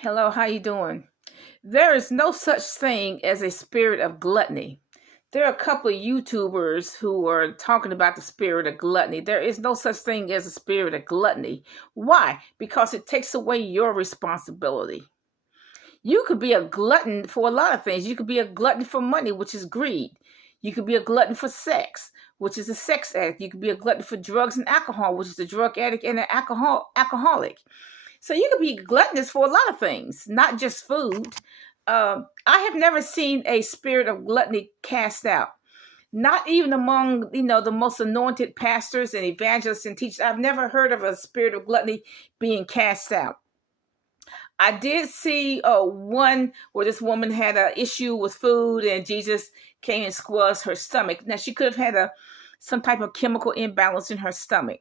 Hello, how you doing? There is no such thing as a spirit of gluttony. There are a couple of YouTubers who are talking about the spirit of gluttony. There is no such thing as a spirit of gluttony. Why? Because it takes away your responsibility. You could be a glutton for a lot of things. You could be a glutton for money, which is greed. You could be a glutton for sex, which is a sex addict. You could be a glutton for drugs and alcohol, which is a drug addict and an alcoholic. So you could be gluttonous for a lot of things, not just food. I have never seen a spirit of gluttony cast out. Not even among the most anointed pastors and evangelists and teachers. I've never heard of a spirit of gluttony being cast out. I did see one where this woman had an issue with food, and Jesus came and squashed her stomach. Now she could have had some type of chemical imbalance in her stomach.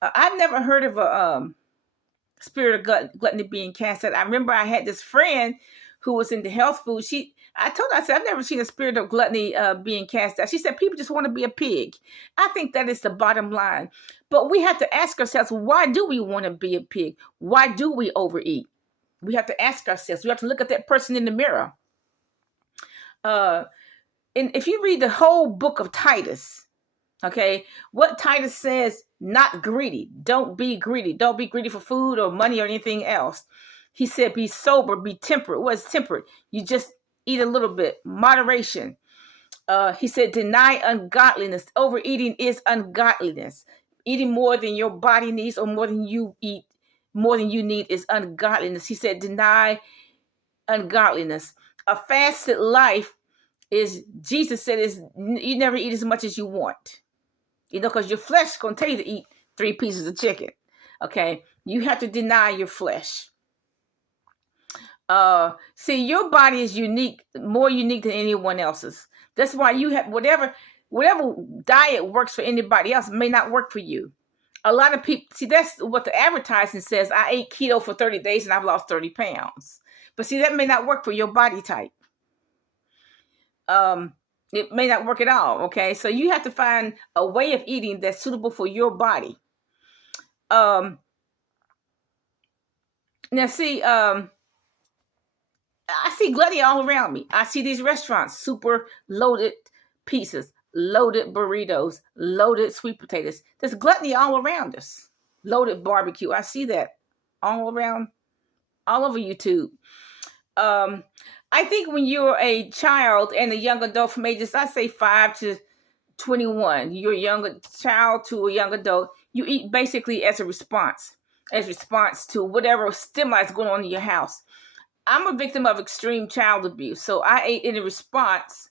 I've never heard of a spirit of gluttony being cast out. I remember I had this friend who was into health food. I told her, I said, I've never seen a spirit of gluttony being cast out. She said, people just want to be a pig. I think that is the bottom line. But we have to ask ourselves, why do we want to be a pig? Why do we overeat? We have to ask ourselves. We have to look at that person in the mirror. And if you read the whole book of Titus, okay, what Titus says, not greedy. Don't be greedy. Don't be greedy for food or money or anything else. He said, be sober, be temperate. What's temperate? You just eat a little bit. Moderation. He said, deny ungodliness. Overeating is ungodliness. Eating more than your body needs or more than you eat, more than you need is ungodliness. He said, deny ungodliness. A fasted life is, Jesus said, is you never eat as much as you want. Because your flesh is going to tell you to eat 3 pieces of chicken. Okay? You have to deny your flesh. See, your body is unique, more unique than anyone else's. That's why you have whatever diet works for anybody else may not work for you. A lot of people, see, that's what the advertising says. I ate keto for 30 days and I've lost 30 pounds. But see, that may not work for your body type. It may not work at all, okay? So you have to find a way of eating that's suitable for your body. Now, see, I see gluttony all around me. I see these restaurants, super loaded pizzas, loaded burritos, loaded sweet potatoes. There's gluttony all around us. Loaded barbecue. I see that all around, all over YouTube. I think when you're a child and a young adult from ages, I say 5 to 21, you're a young child to a young adult, you eat basically as a response to whatever stimuli is going on in your house. I'm a victim of extreme child abuse, so I ate in response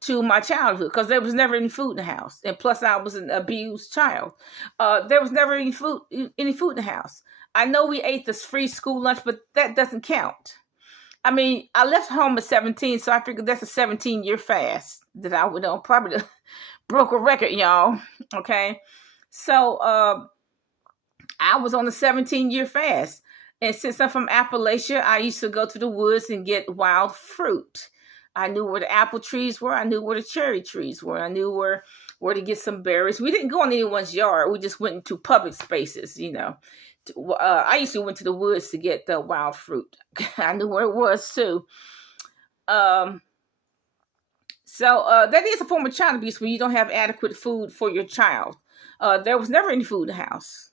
to my childhood because there was never any food in the house, and plus I was an abused child. There was never any food in the house. I know we ate this free school lunch, but that doesn't count. I mean, I left home at 17, so I figured that's a 17-year fast that I would on. Probably broke a record, y'all. Okay, so I was on a 17-year fast. And since I'm from Appalachia, I used to go to the woods and get wild fruit. I knew where the apple trees were. I knew where the cherry trees were. I knew where to get some berries. We didn't go in anyone's yard. We just went into public spaces, I used to went to the woods to get the wild fruit. I knew where it was too. So that is a form of child abuse when you don't have adequate food for your child. There was never any food in the house.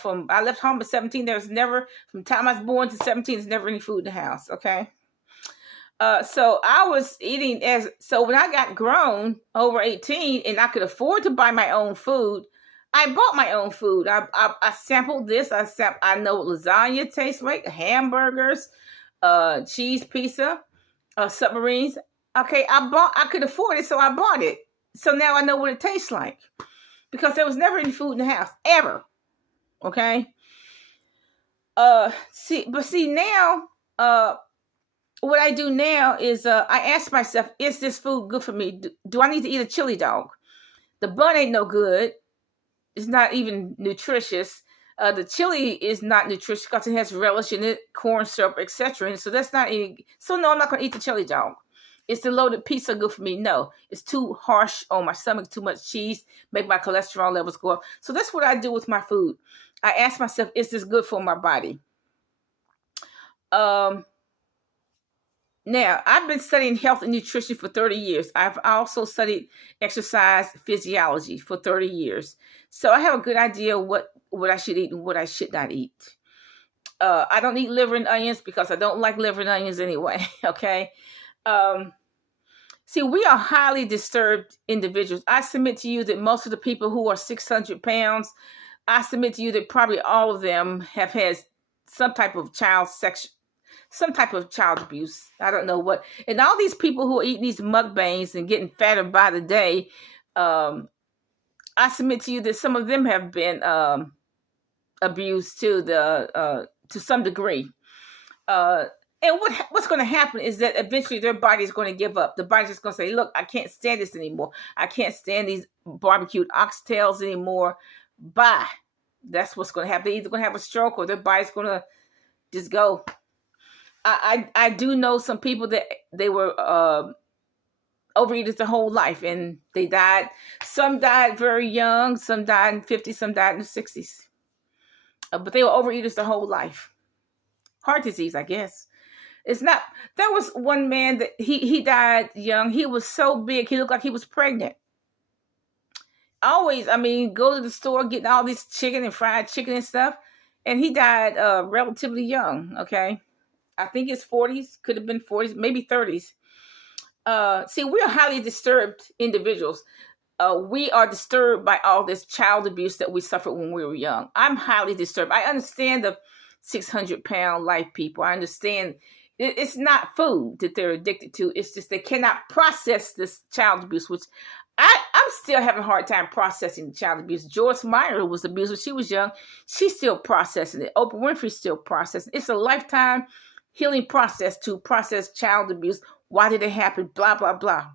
From I left home at 17, there's never, from the time I was born to 17, there's never any food in the house, okay? So I was eating so when I got grown, over 18, and I could afford to buy my own food, I bought my own food. I sampled this. I know what lasagna tastes like, hamburgers, cheese pizza, submarines. Okay, I could afford it, so I bought it. So now I know what it tastes like. Because there was never any food in the house, ever. Okay. See now, what I do now is I ask myself, is this food good for me? Do I need to eat a chili dog? The bun ain't no good. It's not even nutritious. The chili is not nutritious because it has relish in it, corn syrup, etc. So that's not any. So no, I'm not going to eat the chili dog. Is the loaded pizza good for me? No. It's too harsh on my stomach, too much cheese, make my cholesterol levels go up. So that's what I do with my food. I ask myself, is this good for my body? Um, Now, I've been studying health and nutrition for 30 years. I've also studied exercise physiology for 30 years. So I have a good idea what I should eat and what I should not eat. I don't eat liver and onions because I don't like liver and onions anyway. Okay. Um, See, we are highly disturbed individuals. I submit to you that most of the people who are 600 pounds, I submit to you that probably all of them have had some type of some type of child abuse. I don't know what. And all these people who are eating these mukbangs and getting fatter by the day, um, I submit to you that some of them have been abused to some degree. Uh, and what's going to happen is that eventually their body is going to give up. The body's just going to say, "Look, I can't stand this anymore. I can't stand these barbecued oxtails anymore." Bye. That's what's going to happen. They're either going to have a stroke or their body's going to just go. I do know some people that they were overeaters their whole life and they died. Some died very young. Some died in 50s. Some died in the 60s. But they were overeaters their whole life. Heart disease, I guess. It's not. There was one man that he died young. He was so big, he looked like he was pregnant. Always, I mean, go to the store getting all this chicken and fried chicken and stuff, and he died relatively young. Okay, I think his 40s, could have been 40s, maybe 30s. See, we're highly disturbed individuals. We are disturbed by all this child abuse that we suffered when we were young. I'm highly disturbed. I understand the 600-pound life people. I understand it's not food that they're addicted to. It's just they cannot process this child abuse, which I'm still having a hard time processing the child abuse. Joyce Meyer was abused when she was young. She's still processing it. Oprah Winfrey's still processing. It's a lifetime healing process to process child abuse. Why did it happen? Blah, blah, blah.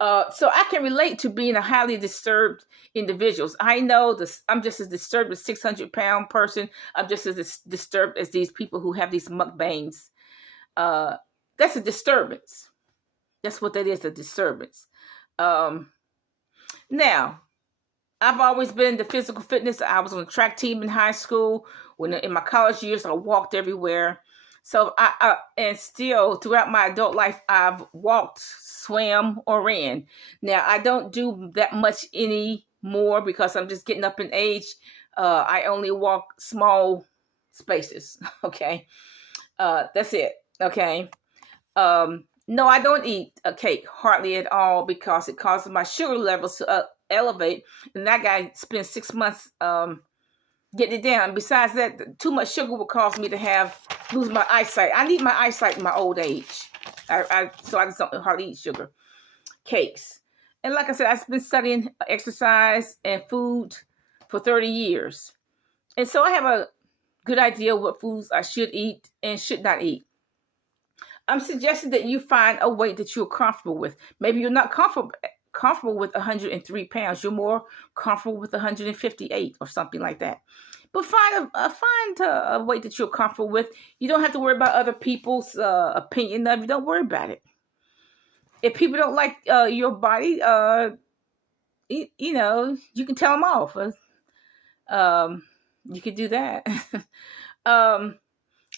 So I can relate to being a highly disturbed individuals. I know this. I'm just as disturbed as a 600-pound person. I'm just as disturbed as these people who have these mukbangs. That's a disturbance. That's what that is, a disturbance. Now, I've always been into physical fitness. I was on a track team in high school. When in my college years, I walked everywhere. So and still throughout my adult life, I've walked, swam, or ran. Now I don't do that much anymore because I'm just getting up in age. I only walk small spaces. Okay, that's it. Okay. No, I don't eat a cake hardly at all because it causes my sugar levels to elevate, and that guy spends 6 months getting it down. Besides that, too much sugar will cause me to lose my eyesight. I need my eyesight in my old age. So I just don't hardly eat sugar. Cakes. And like I said, I've been studying exercise and food for 30 years. And so I have a good idea what foods I should eat and should not eat. I'm suggesting that you find a weight that you're comfortable with. Maybe you're not comfortable with 103 pounds. You're more comfortable with 158 or something like that. But find a weight that you're comfortable with. You don't have to worry about other people's opinion of you. Don't worry about it. If people don't like your body, you know, you can tell them off. You could do that.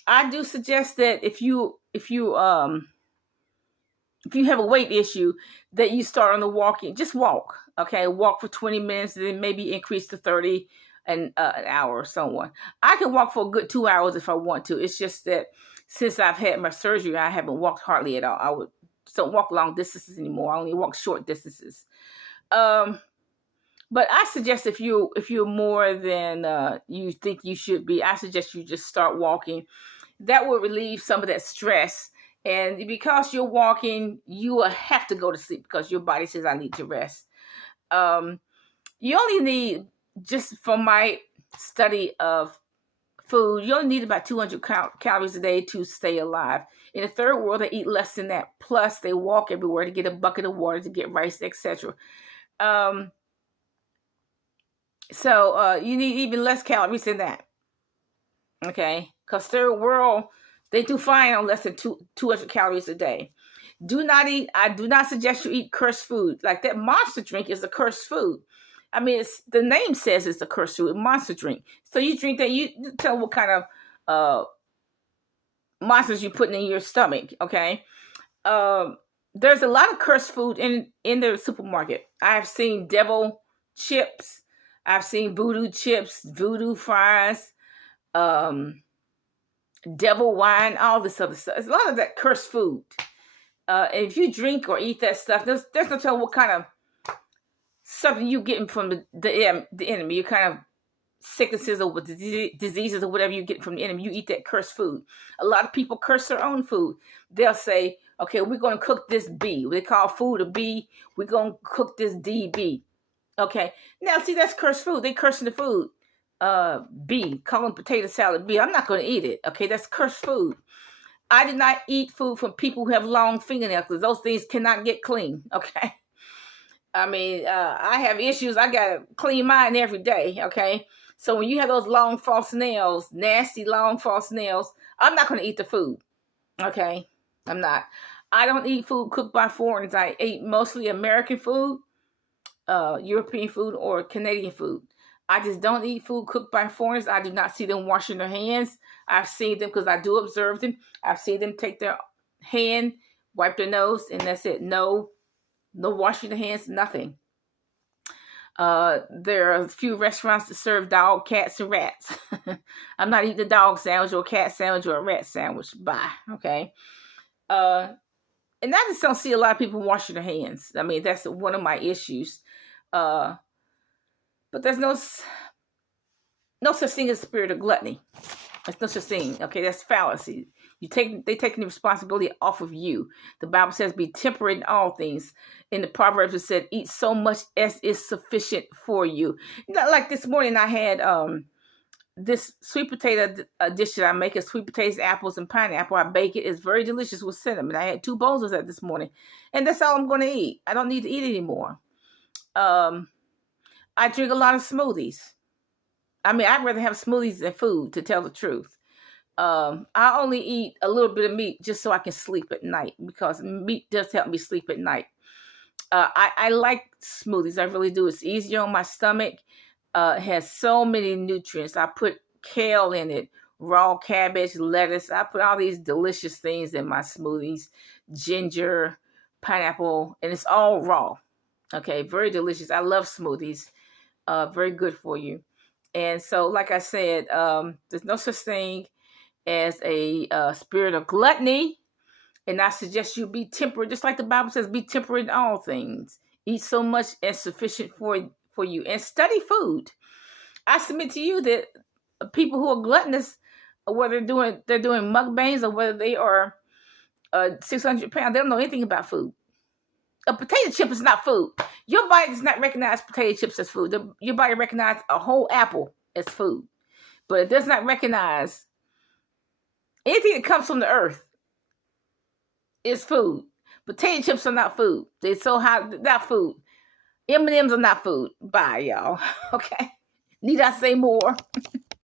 I do suggest that if you have a weight issue, that you start on the walking. Just walk, okay? Walk for 20 minutes, then maybe increase to 30 an hour or so on. I can walk for a good 2 hours if I want to. It's just that since I've had my surgery, I haven't walked hardly at all. Don't walk long distances anymore. I only walk short distances. But I suggest if you're more than you think you should be, I suggest you just start walking. That will relieve some of that stress. And because you're walking, you will have to go to sleep because your body says, I need to rest. You only need, just from my study of food, you only need about 200 calories a day to stay alive. In the third world, they eat less than that. Plus, they walk everywhere to get a bucket of water, to get rice, etc. So you need even less calories than that. Okay? Because third world, they do fine on less than 200 calories a day. I do not suggest you eat cursed food. Like that Monster drink is a cursed food. I mean, the name says it's a cursed food, Monster drink. So you drink that, you tell what kind of monsters you're putting in your stomach. Okay. There's a lot of cursed food in the supermarket. I've seen devil chips. I've seen voodoo chips, voodoo fries, devil wine, all this other stuff. There's a lot of that cursed food. And if you drink or eat that stuff, there's no telling what kind of something you getting from the enemy. You kind of sicknesses or diseases or whatever you get from the enemy. You eat that cursed food. A lot of people curse their own food. They'll say, okay, we're going to cook this B. They call food a B. We're going to cook this DB. Okay. Now, see, that's cursed food. They cursing the food. B, calling potato salad B. I'm not going to eat it. Okay, that's cursed food. I did not eat food from people who have long fingernails because those things cannot get clean. Okay. I mean, I have issues. I got to clean mine every day. Okay. So when you have those long false nails, nasty long false nails, I'm not going to eat the food. Okay. I'm not. I don't eat food cooked by foreigners. I eat mostly American food, European food, or Canadian food. I just don't eat food cooked by foreigners. I do not see them washing their hands. I've seen them because I do observe them. I've seen them take their hand, wipe their nose, and that's it. No washing the hands, nothing. There are a few restaurants that serve dog, cats, and rats. I'm not eating a dog sandwich or a cat sandwich or a rat sandwich. Bye. Okay. And I just don't see a lot of people washing their hands. I mean, that's one of my issues. But there's no such thing as spirit of gluttony. There's no such thing. Okay, that's fallacy. They taking the responsibility off of you. The Bible says, "Be temperate in all things." In the Proverbs, it said, "Eat so much as is sufficient for you." Like this morning, I had this sweet potato dish that I make is sweet potatoes, apples, and pineapple. I bake it. It's very delicious with cinnamon. I had 2 bowls of that this morning, and that's all I'm going to eat. I don't need to eat anymore. I drink a lot of smoothies. I mean, I'd rather have smoothies than food, to tell the truth. I only eat a little bit of meat just so I can sleep at night, because meat does help me sleep at night. I like smoothies. I really do. It's easier on my stomach. It has so many nutrients. I put kale in it, raw cabbage, lettuce. I put all these delicious things in my smoothies, ginger, pineapple, and it's all raw. Okay, very delicious. I love smoothies. Very good for you. And so, like I said, there's no such thing as a spirit of gluttony. And I suggest you be temperate, just like the Bible says, be temperate in all things. Eat so much as sufficient for you. And study food. I submit to you that people who are gluttonous, whether they're doing mukbangs or whether they are 600 pounds, they don't know anything about food. A potato chip is not food. Your body does not recognize potato chips as food. Your body recognizes a whole apple as food. But it does not recognize anything that comes from the earth is food. Potato chips are not food. They're so high, not food. M&Ms are not food. Bye, y'all. Okay. Need I say more?